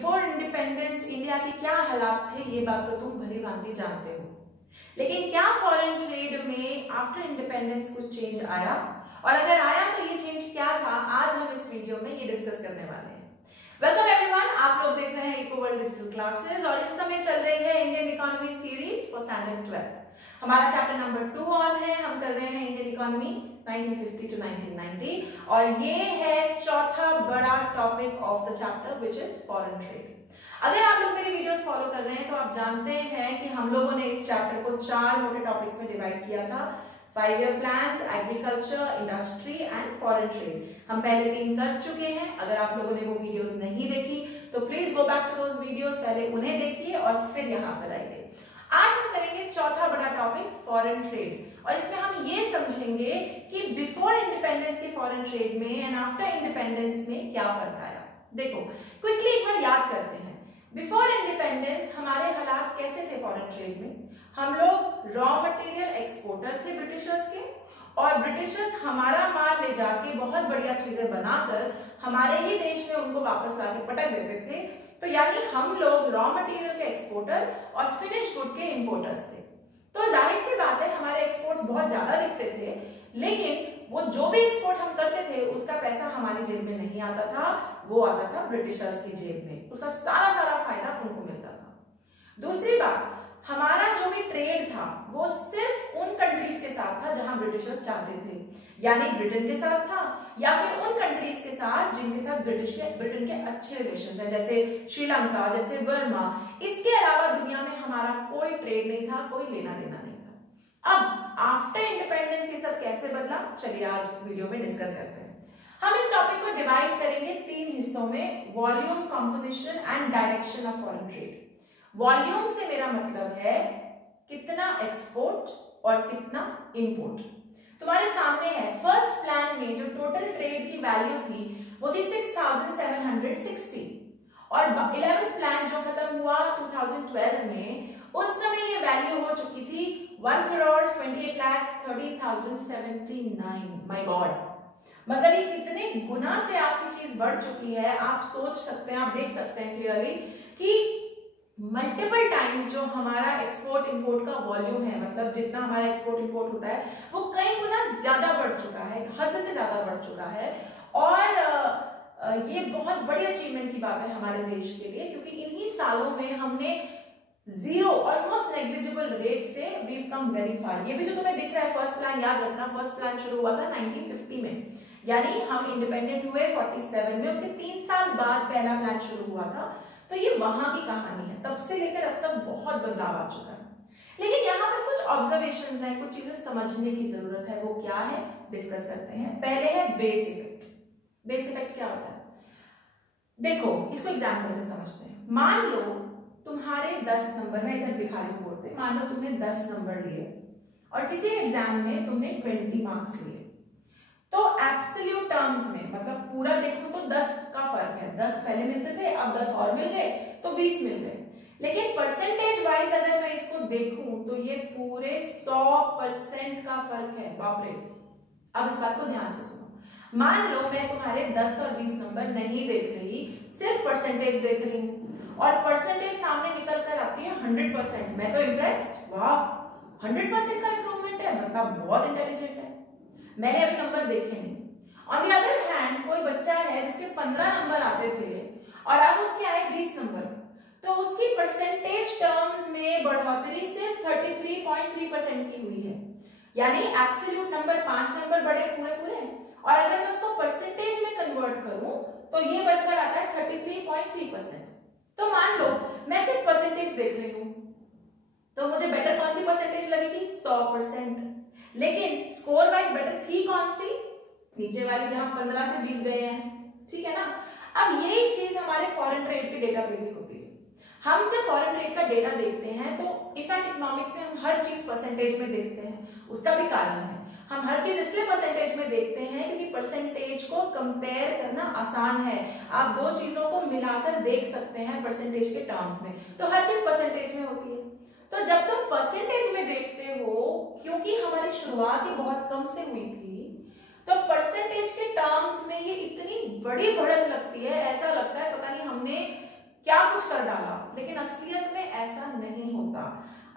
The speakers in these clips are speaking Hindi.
बिफोर इंडिपेंडेंस इंडिया के क्या हालात थे ये बात तो तुम भली भांति जानते हो, लेकिन क्या फॉरेन ट्रेड में आफ्टर इंडिपेंडेंस कुछ चेंज आया, और अगर आया तो ये चेंज क्या था, आज हम इस वीडियो में ये डिस्कस करने वाले हैं। वेलकम एवरीवन, आप लोग देख रहे हैं इको वर्ल्ड डिजिटल क्लासेस और इस समय चल रही है Indian economy series for standard 12। हमारा चैप्टर नंबर 2 ऑन है। हम कर रहे हैं इंडियन इकोनॉमी 1950 to 1990 और ये है चौथा बड़ा topic of the chapter which is foreign trade. अगर आप लोग मेरी वीडियोस फॉलो कर रहे हैं तो आप जानते हैं कि हम लोगों ने इस चैप्टर को 4 मोटे टॉपिक्स में डिवाइड किया था। 5-year plans, agriculture, industry and foreign trade. हम पहले 3 कर चुके हैं। अगर आप लोगों ने वो वीडियोस नहीं देखी तो please go back to those videos, पहले उन्हें देखिए और फिर यहाँ पर आइए। आज हम करेंगे चौथा बड़ा टॉपिक फॉरेन ट्रेड और इसमें हम ये समझेंगे कि बिफोर इंडिपेंडेंस के फॉरेन ट्रेड में एंड आफ्टर इंडिपेंडेंस में क्या फर्क आया। देखो क्विकली एक बार याद करते हैं, बिफोर इंडिपेंडेंस हमारे हालात कैसे थे फॉरेन ट्रेड में। हम लोग रॉ मटेरियल एक्सपोर्टर थे ब्रिटिशर्स के, और ब्रिटिशर्स हमारा माल ले जाके बहुत बढ़िया चीजें बनाकर हमारे ही देश में उनको वापस लाके पटक देते थे। तो यानी हम लोग रॉ मटेरियल के एक्सपोर्टर और फिनिश गुड के इंपोर्टर्स थे। तो जाहिर सी बात है हमारे एक्सपोर्ट्स बहुत ज्यादा दिखते थे, लेकिन वो जो भी एक्सपोर्ट हम करते थे उसका पैसा हमारी जेब में नहीं आता था, वो आता था ब्रिटिशर्स की जेब में। उसका सारा फायदा उनको मिलता था। दूसरी बात, हमारा जो भी ट्रेड था वो सिर्फ उन कंट्रीज के साथ था जहां ब्रिटिशर्स चाहते थे, यानी ब्रिटेन के साथ था या फिर उन कंट्रीज के साथ जिनके साथ ब्रिटेन के अच्छे रिलेशन है, जैसे श्रीलंका, जैसे बर्मा। इसके अलावा दुनिया में हमारा कोई ट्रेड नहीं था, कोई लेना देना नहीं था। अब आफ्टर इंडिपेंडेंस ये सब कैसे बदला, चलिए आज वीडियो में डिस्कस करते हैं। हम इस टॉपिक को डिवाइड करेंगे 3 हिस्सों में, volume, composition and direction of foreign trade. Volume से मेरा मतलब है कितना एक्सपोर्ट और कितना इंपोर्ट। तुम्हारे सामने है फर्स्ट प्लान में जो टोटल ट्रेड की वैल्यू थी वो थी 6760 और 11th प्लान जो खत्म हुआ 2012 में, उस समय ये वैल्यू हो चुकी थी 1,28,30,079। माय गॉड, मतलब ये कितने गुना से आपकी चीज बढ़ चुकी है। आप सोच सकते हैं, आप देख सकते हैं क्लियरली कि मल्टीपल टाइम्स जो हमारा एक्सपोर्ट इंपोर्ट का वॉल्यूम है, मतलब जितना हमारा एक्सपोर्ट इंपोर्ट होता है वो कई गुना ज्यादा बढ़ चुका है, हद से ज्यादा बढ़ चुका है। और ये बहुत बड़ी अचीवमेंट की बात है हमारे देश के लिए, क्योंकि इन्हीं सालों में हमने जीरो, ऑलमोस्ट नेग्लिजिबल रेट से वी कम वेरी फार। ये भी जो तुम्हें दिख रहा है फर्स्ट प्लान, याद रखना फर्स्ट प्लान शुरू हुआ था 1950 में, यानी हम इंडिपेंडेंट हुए 47 में, उसके 3 साल बाद पहला प्लान शुरू हुआ था। तो ये वहां की कहानी है, तब से लेकर अब तक बहुत बदलाव आ चुका है। लेकिन यहाँ पर कुछ ऑब्जर्वेशंस हैं, कुछ चीजें समझने की जरूरत है। वो क्या है, डिस्कस करते हैं। पहले है बेस इफेक्ट। बेस इफेक्ट क्या होता है, देखो इसको एग्जाम्पल से समझते हैं। मान लो तुम्हारे 10 नंबर, मैं इधर दिखा रही हूँ बोर्ड पे, मान लो तुमने 10 नंबर लिए और किसी एग्जाम में तुमने 20 मार्क्स लिए, तो एब्सोल्यूट टर्म्स में, मतलब पूरा देखो तो 10 का फर्क है। 10 पहले मिलते थे, अब 10 और मिल गए तो 20 मिल गए। लेकिन परसेंटेज वाइज अगर मैं इसको देखूं तो ये पूरे 100% का फर्क है। बाप रे, अब इस बात को ध्यान से सुनो। मान लो मैं तुम्हारे 10 और 20 नंबर नहीं देख रही, सिर्फ परसेंटेज देख रही हूं और परसेंटेज सामने निकल कर आती है 100%। मैं तो इम्प्रेस्ड, वाह 100% का इंप्रूवमेंट है, मतलब बहुत इंटेलिजेंट है। मैंने अभी नंबर देखे नहीं। ऑन द अदर हैंड कोई बच्चा है जिसके 15 नंबर आते थे और अब उसके आए 20 नंबर, तो उसकी परसेंटेज टर्म्स में बढ़ोतरी सिर्फ 33.3% की हुई है, यानी एब्सोल्यूट नंबर 5 नंबर बढ़े पूरे पूरे, और अगर मैं उसको परसेंटेज में कन्वर्ट करूं तो ये बनकर आता है 33.3%। तो मान लो मैं सिर्फ परसेंटेज देख रही हूं तो मुझे बेटर कौन सी परसेंटेज लगेगी, 100%। लेकिन स्कोर वाइज बेटर थी कौन सी, नीचे वाली जहां 15 से 20 गए हैं, ठीक है ना। अब यही चीज हमारे फॉरेन ट्रेड के डेटा पे भी होती है। हम जब फॉरेन ट्रेड का डेटा देखते हैं तो इनफैक्ट इकोनॉमिक्स में हम हर चीज परसेंटेज में देखते हैं। उसका भी कारण है, हम हर चीज इसलिए परसेंटेज में देखते हैं क्योंकि परसेंटेज को कंपेयर करना आसान है। आप 2 चीजों को मिलाकर देख सकते हैं परसेंटेज के टर्म्स में, तो हर चीज परसेंटेज में होती है। तो जब तुम परसेंटेज में देखते हो, क्योंकि हमारी शुरुआत ही बहुत कम से हुई थी, तो परसेंटेज के टर्म्स में ये इतनी बड़ी बढ़त लगती है, ऐसा लगता है पता नहीं हमने क्या कुछ कर डाला, लेकिन असलियत में ऐसा नहीं होता।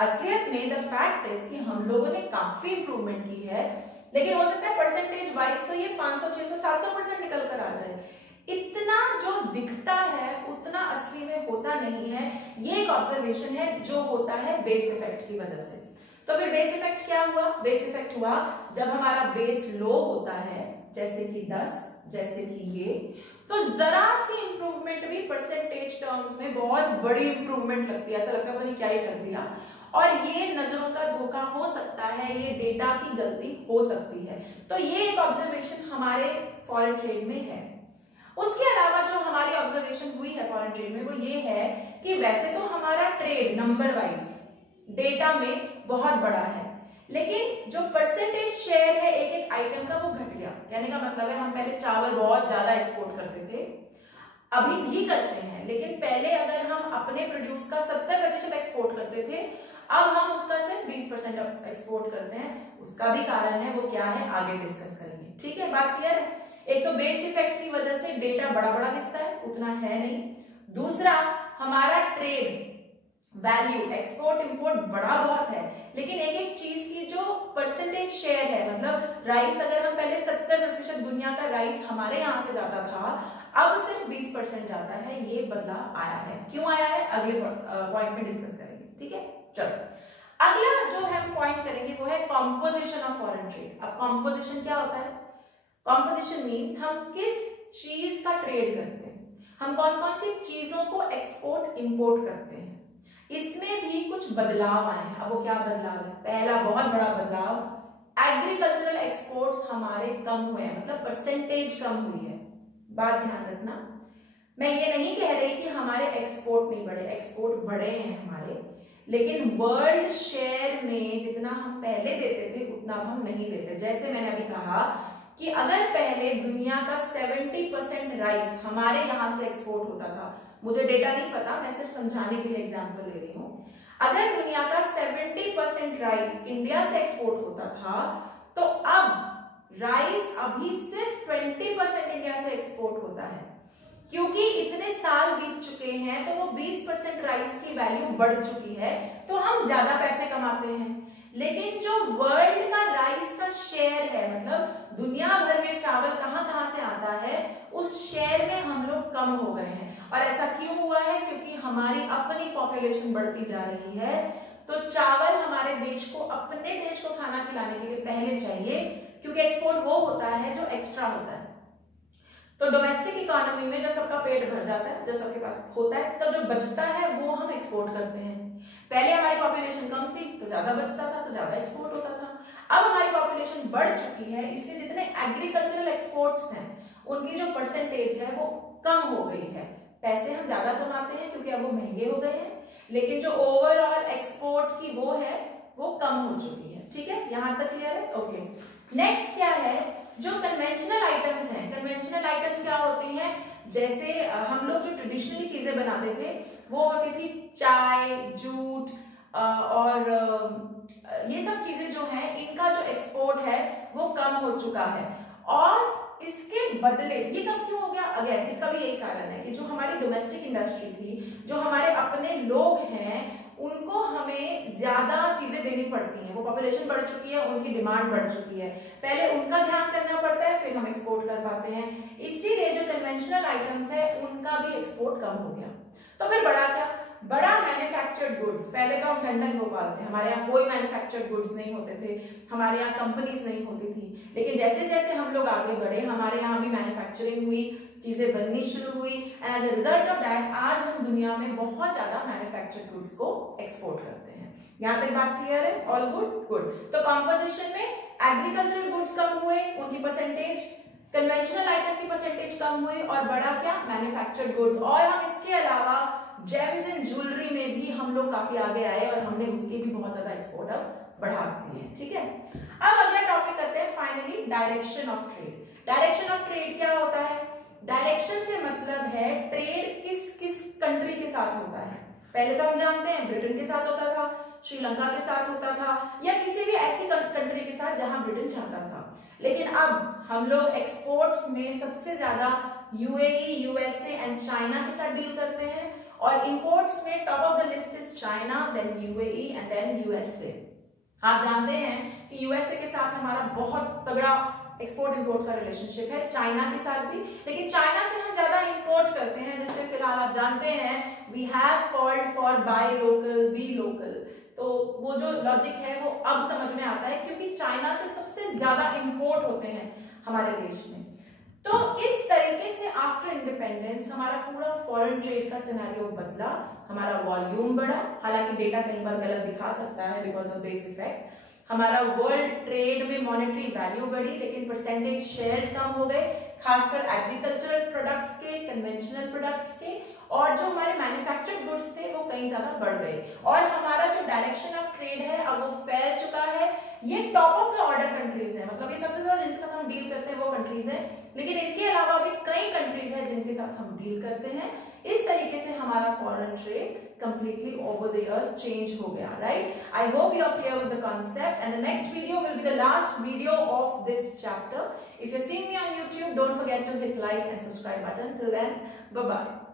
असलियत में द फैक्ट इज कि हम लोगों ने काफी इंप्रूवमेंट की है, लेकिन हो सकता है परसेंटेज वाइज तो ये 500, 600, 700% निकल कर आ जाए। इतना जो दिखता है उतना असली में होता नहीं है। ये एक ऑब्जर्वेशन है जो होता है बेस इफेक्ट की वजह से। तो फिर बेस इफेक्ट क्या हुआ? बेस इफेक्ट हुआ जब हमारा बेस लो होता है, जैसे कि 10, जैसे कि ये, तो जरा सी इंप्रूवमेंट भी परसेंटेज टर्म्स में बहुत बड़ी इंप्रूवमेंट लगती है, ऐसा लगता है पता नहीं क्या ही कर दिया। और ये नजरों का धोखा हो सकता है, ये डेटा की गलती हो सकती है। तो ये एक ऑब्जर्वेशन हमारे फॉरेन ट्रेड में है। उसके अलावा जो हमारी ऑब्जर्वेशन हुई है फॉरेन ट्रेड में वो ये है कि वैसे तो हमारा ट्रेड नंबर वाइज डेटा में बहुत बड़ा है, लेकिन जो परसेंटेज शेयर है एक एक आइटम का वो घट गया। कहने का मतलब है हम पहले चावल बहुत ज्यादा एक्सपोर्ट करते थे, अभी भी करते हैं, लेकिन पहले अगर हम अपने प्रोड्यूस का 70% एक्सपोर्ट करते थे, अब हम उसका सिर्फ 20% एक्सपोर्ट करते हैं। उसका भी कारण है, वो क्या है आगे डिस्कस करेंगे। ठीक है, बात क्लियर है? एक तो बेस इफेक्ट की वजह से डेटा बड़ा बड़ा दिखता है, उतना है नहीं। दूसरा, हमारा ट्रेड वैल्यू एक्सपोर्ट इंपोर्ट बड़ा बहुत है, लेकिन एक एक चीज की जो परसेंटेज शेयर है, मतलब राइस अगर हम पहले 70% दुनिया का राइस हमारे यहां से जाता था, अब सिर्फ 20% जाता है। ये बदलाव आया है। क्यों आया है अगले पॉइंट में डिस्कस करेंगे। ठीक है, चलो अगला जो हम पॉइंट करेंगे वो है कॉम्पोजिशन ऑफ फॉरेन ट्रेड। अब कॉम्पोजिशन क्या होता है? कॉम्पोजिशन मीन्स हम किस चीज का ट्रेड करते हैं, हम कौन कौन सी चीजों को एक्सपोर्ट इंपोर्ट करते हैं। इसमें भी कुछ बदलाव आए हैं। अब वो क्या बदलाव है? पहला बहुत बड़ा बदलाव, एग्रीकल्चरल एक्सपोर्ट्स हमारे कम हुए हैं, मतलब परसेंटेज कम हुई है। बात ध्यान रखना, मैं ये नहीं कह रही कि हमारे एक्सपोर्ट नहीं बढ़े, एक्सपोर्ट बढ़े हैं हमारे, लेकिन वर्ल्ड शेयर में जितना हम पहले देते थे उतना अब हम नहीं देते। जैसे मैंने अभी कहा कि अगर पहले दुनिया का 70% राइस हमारे यहां से एक्सपोर्ट होता था, मुझे डेटा नहीं पता, मैं सिर्फ समझाने के लिए एग्जांपल ले रही हूं। अगर दुनिया का 70% राइस इंडिया से एक्सपोर्ट होता था, तो अब राइस अभी सिर्फ 20% इंडिया से एक्सपोर्ट होता है। क्योंकि इतने साल बीत चुके हैं तो वो 20% राइस की वैल्यू बढ़ चुकी है, तो हम ज्यादा पैसे कमाते हैं। लेकिन जो वर्ल्ड का राइस का शेयर है, मतलब दुनिया भर में चावल कहां कहां से आता है, उस शेयर में हम लोग कम हो गए हैं। और ऐसा क्यों हुआ है? क्योंकि हमारी अपनी पॉपुलेशन बढ़ती जा रही है, तो चावल हमारे देश को, अपने देश को खाना खिलाने के लिए पहले चाहिए, क्योंकि एक्सपोर्ट वो होता है जो एक्स्ट्रा होता है। तो डोमेस्टिक इकोनॉमी में जब सबका पेट भर जाता है, जब सबके पास होता है, तो जो बचता है वो हम एक्सपोर्ट करते हैं। पहले हमारी पॉपुलेशन कम थी तो ज्यादा बचता था, तो ज्यादा एक्सपोर्ट होता था। अब हमारी पॉपुलेशन बढ़ चुकी है, इसलिए जितने एग्रीकल्चरल एक्सपोर्ट्स हैं उनकी जो परसेंटेज है वो कम हो गई है। पैसे हम ज्यादा कमाते हैं क्योंकि अब वो महंगे हो गए हैं, लेकिन जो ओवरऑल एक्सपोर्ट की वो है वो कम हो चुकी है। ठीक है, यहां तक क्लियर है? ओके, नेक्स्ट क्या है? जो कन्वेंशनल आइटम्स हैं। कन्वेंशनल आइटम्स क्या होती हैं? जैसे हम लोग जो ट्रेडिशनली चीजें बनाते थे वो होती थी चाय, जूट और ये सब चीजें जो हैं इनका जो एक्सपोर्ट है वो कम हो चुका है। और इसके बदले ये कम क्यों हो गया? अगेन इसका भी यही कारण है कि जो हमारी डोमेस्टिक इंडस्ट्री थी, जो हमारे अपने लोग हैं, उनको हमें ज्यादा चीजें देनी पड़ती हैं। वो पॉपुलेशन बढ़ चुकी है, उनकी डिमांड बढ़ चुकी है, पहले उनका ध्यान करना पड़ता है, फिर हम एक्सपोर्ट कर पाते हैं। इसीलिए जो कन्वेंशनल आइटम्स है उनका भी एक्सपोर्ट कम हो गया। तो फिर बड़ा क्या? बड़ा मैन्युफैक्चर्ड गुड्स। पहले तो हम टंडन गोपाल थे, हमारे यहाँ कोई मैन्युफैक्चर्ड गुड्स नहीं होते थे, हमारे यहाँ कंपनीज नहीं होती थी। लेकिन जैसे जैसे हम लोग आगे बढ़े, हमारे यहाँ भी मैन्युफैक्चरिंग हुई, चीजें बननी शुरू हुई, and as a result of that आज हम दुनिया में बहुत ज्यादा मैन्युफैक्चर्ड गुड्स को एक्सपोर्ट करते हैं। यहाँ तक बात क्लियर है? All good? गुड। तो कॉम्पोजिशन में एग्रीकल्चरल गुड्स कम हुए, उनकी परसेंटेज, कन्वेंशनल आइटम्स की परसेंटेज कम हुई, और बड़ा क्या? Manufactured goods. और हम इसके अलावा जेम्स एंड ज्वेलरी में भी हम लोग काफी आगे आए और हमने उसके भी बहुत ज्यादा एक्सपोर्ट अब बढ़ा दिए। ठीक है, अब अगला टॉपिक करते हैं finally, direction of trade. Direction of trade क्या होता है? डायरेक्शन से मतलब है ट्रेड किस किस कंट्री के साथ होता है। पहले तो हम जानते हैं ब्रिटेन के साथ होता था, श्रीलंका के साथ होता था, या किसी भी ऐसी कंट्री के साथ जहां ब्रिटेन चाहता था। लेकिन अब हम लोग एक्सपोर्ट्स में सबसे ज्यादा यूएई, यूएसए एंड चाइना के साथ डील करते हैं, और इंपोर्ट्स में top of the list is China, then UAE and then USA. आप जानते हैं कि यूएसए के साथ हमारा बहुत तगड़ा एक्सपोर्ट इंपोर्ट का रिलेशनशिप है, चाइना के साथ भी, लेकिन चाइना से हम ज्यादा इंपोर्ट करते हैं, जिसमें फिलहाल आप जानते हैं we have called for buy local be local. तो वो जो लॉजिक है वो अब समझ में आता है, क्योंकि चाइना से सबसे ज्यादा इंपोर्ट होते हैं हमारे देश में। तो इस तरीके से आफ्टर इंडिपेंडेंस हमारा पूरा फॉरेन ट्रेड का सिनेरियो बदला, हमारा वॉल्यूम बढ़ा, हालांकि डेटा कई बार गलत दिखा सकता है बिकॉज ऑफ बेस इफेक्ट। हमारा वर्ल्ड ट्रेड में मॉनेटरी वैल्यू बढ़ी, लेकिन परसेंटेज शेयर्स कम हो गए, खासकर एग्रीकल्चरल प्रोडक्ट्स के, कन्वेंशनल प्रोडक्ट्स के, और जो हमारे मैन्युफैक्चर्ड गुड्स थे वो कहीं ज्यादा बढ़ गए। और हमारा जो डायरेक्शन ऑफ ट्रेड है अब वो फैल चुका है। ये top of the order countries है, मतलब ये सबसे ज्यादा जिनके साथ हम डील करते हैं वो कंट्रीज हैं, लेकिन इनके अलावा भी कई कंट्रीज हैं जिनके साथ हम डील करते हैं। इस तरीके से हमारा foreign trade completely over the years change हो गया, right? I hope you are clear with the concept, and the next video will be the last video of this chapter. If you're seeing me on YouTube, don't forget to hit like and subscribe button. Till then, bye bye.